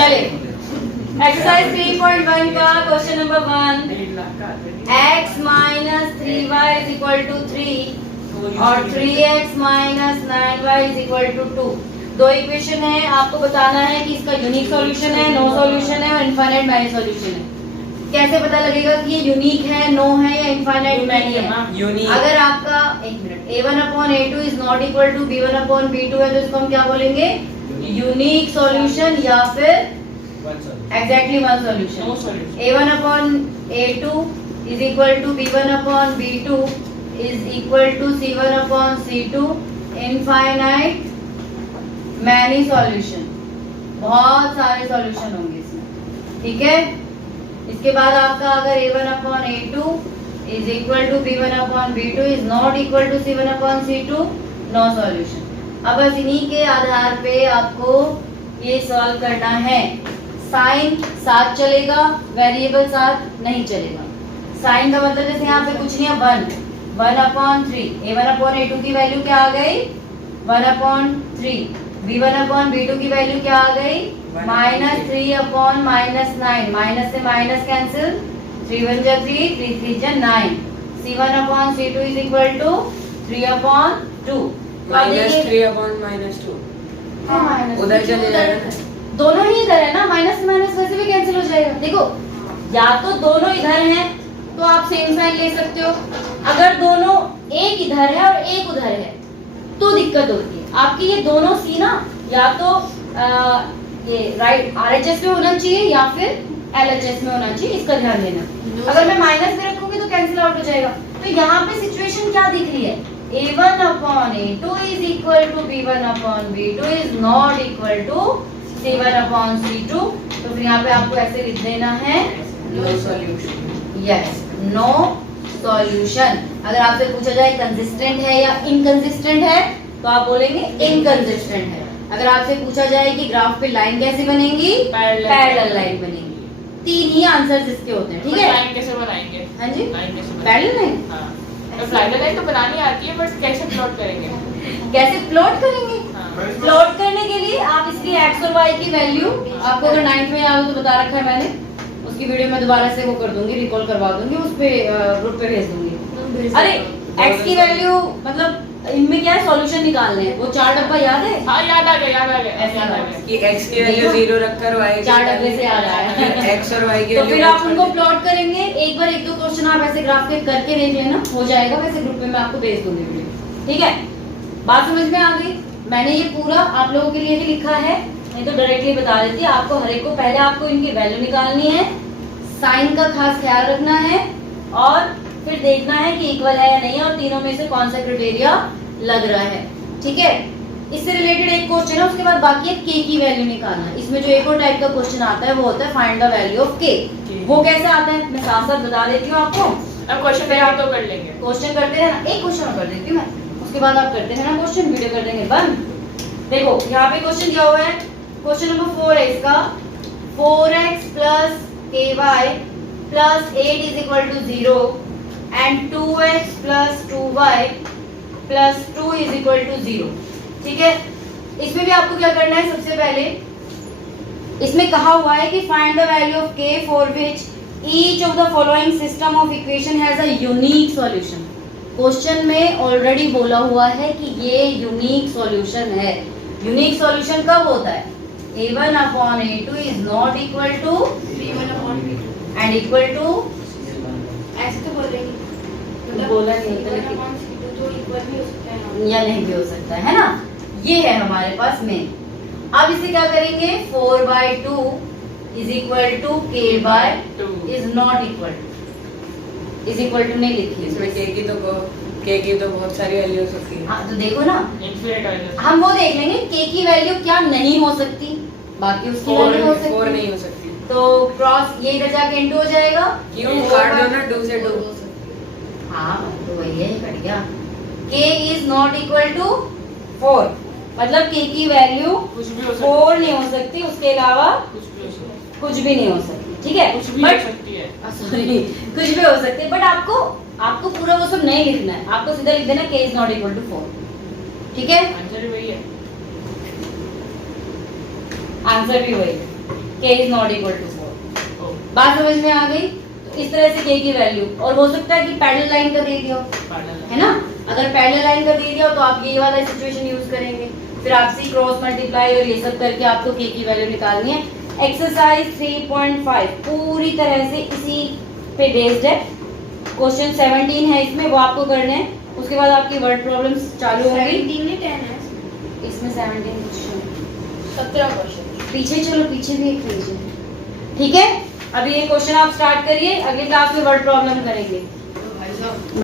चले एक्सरसाइज 3.1 का question number 1, x minus 3y is equal to 3 और 3x minus 9y is equal to 2। दो equation है, आपको बताना है कि इसका यूनिक सॉल्यूशन है, नो सॉल्यूशन है और इनफाइनाइट मैनी सॉल्यूशन है। कैसे पता लगेगा कि ये यूनिक है, नो है या इनफाइनाइट मैनी है? अगर आपका एक minute a1 upon a2 is not equal to b1 upon b2 है तो इसको हम क्या बोलेंगे? यूनिक सॉल्यूशन या फिर exactly one solution. a1 upon a2 is equal to b1 upon b2 is equal to c1 upon c2 infinite many solution. बहुत सारे सॉल्यूशन होंगे इसमें, ठीक है। इसके बाद आपका अगर a1 upon a2 is equal to b1 upon b2 is not equal to c1 upon c2, no solution. अब बस इन्हीं के आधार पे आपको ये सॉल्व करना है। साइन साथ चलेगा, वेरिएबल साथ नहीं चलेगा। साइन का मतलब जैसे यहाँ पे कुछ नहीं है, 1 अपॉन 3, a1 अपॉन a2 की वैल्यू क्या आ गई? 1 अपॉन 3। b1 अपॉन b2 की वैल्यू क्या आ गई? Minus 3 upon minus 9। माइनस से माइनस कैंसिल, 3 1 जा 3, 3 3 जा 9। c1 upon c2 is equal to 3 upon 2। Minus 3 upon minus 2 उधर चले जाएगा। दोनों ही इधर है ना, माइनस से माइनस वैसे भी कैंसिल हो जाएगा। देखो या तो दोनों इधर हैं तो आप सेम साइन ले सकते हो, अगर दोनों एक इधर है और एक उधर है तो दिक्कत होती है आपकी। ये दोनों सी ना या तो ये राइट RHS में होना चाहिए या फिर LHS में होना चाहिए, इसका ध्यान देना। अगर मैं माइनस में रखूंगी तो कैंसिल आउट हो जाएगा। तो यहाँ पे सिचुएशन क्या दिख रही है? a1 upon a2 is equal to b1 upon b2 is not equal to c1 upon c2। तो फिर यहाँ पे आपको ऐसे लिख देना है no solution. Yes, no solution. अगर आपसे पूछा जाए कंसिस्टेंट है या इनकंसिस्टेंट है तो आप बोलेंगे इनकंसिस्टेंट है। अगर आपसे पूछा जाए कि ग्राफ पे लाइन कैसे बनेगी? पैरेलल लाइन बनेगी। तीन ही आंसर्स इसके होते हैं, ठीक है। लाइन कैसे बनाएंगे? हाँ जी, लाइन कैसे पैरेलल लाइन। हां, तो पैरेलल लाइन तो बनानी आती है, बट कैसे प्लॉट करेंगे? कैसे प्लॉट करेंगे? हाँ। प्लॉट करने के लिए आप इसलिए x और y की वैल्यू आपको अगर 9th में याद हो तो बता रखा है मैंने, उसकी वीडियो में दोबारा से वो कर दूंगी, रिकॉल करवा दूंगी, उस पे ग्रुप पे भेज दूंगी। अरे x की वैल्यू मतलब इनमें क्या है, सॉल्यूशन निकालने हैं। वो 4 डब्बा याद है? हाँ, याद आ गया ऐसे याद आ गया कि x की वैल्यू 0 रखकर y की 4 डब्बे से याद आया। x और y की तो वैल्यू फिर आप उनको प्लॉट करेंगे। एक बार एक दो क्वेश्चन आप ऐसे ग्राफ के करके देख लेना, हो जाएगा। वैसे ग्रुप में मैं आपको भेज दूंगी वीडियो, ठीक है। बात समझ में आ गई? मैंने ये पूरा आप लोगों के लिए ही लिखा है, नहीं तो डायरेक्टली बता देती। आपको हर एक को पहले आपको इनकी वैल्यू निकालनी है, साइन का खास ख्याल रखना है और फिर देखना है कि इक्वल है या नहीं और तीनों में से कौन सा क्राइटेरिया लग रहा है, ठीक है। इससे रिलेटेड एक क्वेश्चन है, उसके बाद बाकी है k की वैल्यू निकालना। इसमें जो एक और टाइप का क्वेश्चन आता है वो होता है find the value of k। वो कैसे आता है मैं साथ साथ बता देती हूँ आपको। अब क्वेश्चन पे आप तो कर लेंगे। क्वेश्चन करते रहना, एक क्वेश्चन कर देती हूँ मैं, उसके बाद आप करते रहना क्वेश्चन, वीडियो कर देंगे बंद। देखो यहाँ पे क्वेश्चन दिया हुआ है, क्वेश्चन नंबर 4 है इसका। 4x plus ky plus 8 is equal to 0 and 2x plus 2y plus 2 is equal to 0, ठीक है। इसमें भी आपको क्या करना है? सबसे पहले इसमें कहा हुआ है कि find the value of k for which each of the following system of equation has a unique solution. Question में ऑलरेडी बोला हुआ है कि ये यूनिक सॉल्यूशन है। यूनिक सॉल्यूशन कब होता है? a1 upon a2 is not equal to b1 upon b2 and equal to, ऐसे तो बोलेंगे, बोला नहीं होता लेकिन या नहीं भी हो सकता है ना। ये है हमारे पास में। अब इसे क्या करेंगे? 4/2 is equal to k/2 is not equal to, is equal to नहीं लिखी इसमें k की तो बहुत सारी वैल्यू हो सकती है। हाँ तो देखो ना, इनफिनिट वैल्यू हम वो देख लेंगे k की वैल्यू क्या नहीं हो सकती, बाकी उसकी वैल्यू हो सकती 4 है। नहीं हो सकती तो क्रॉस ये इधर जाके इनटू हो जाएगा। क्यों काट दो ना 2 से 2। हाँ तो वही है, कट गया। k is not equal to 4, मतलब k की वैल्यू कुछ भी हो सकती 4 नहीं हो सकती, उसके अलावा कुछ भी हो सकती है, कुछ भी नहीं हो सकती, ठीक है। कुछ भी हो सकती है। सॉरी, कुछ भी हो सकती है, बट आपको पूरा वो सब नहीं लिखना है। आपको सीधा लिख देना k is not equal to 4, ठीक है। आंसर वही है। आंसर भी वही है। k is not equal to 4। बात समझ में आ गई? तो इस तरह से k की वैल्यू, और हो सकता है कि पैरेलल लाइन का दे दिया हो, है ना? अगर पैरेलल लाइन का दे दिया हो तो आप ये वाला सिचुएशन यूज करेंगे, फिर आपसे क्रॉस मल्टीप्लाई और ये सब करके आपको k की वैल्यू निकालनी है। एक्सरसाइज 3.5 पूरी तरह से इसी पे बेस्ड है। क्वेश्चन 17 है इसमें, वो आपको करने हैं। उसके बाद आपकी वर्ड प्रॉब्लम्स चालू होंगी। 17 नहीं 10 है। इसमें 17 क्वेश्चन, 17 क्वेश्चन। पीछे चलो, पीछे भी एक पेज है। ठीक है, अभी ये क्वेश्चन आप स्टार्ट करिए, अगली क्लास में वर्ड प्रॉब्लम करेंगे।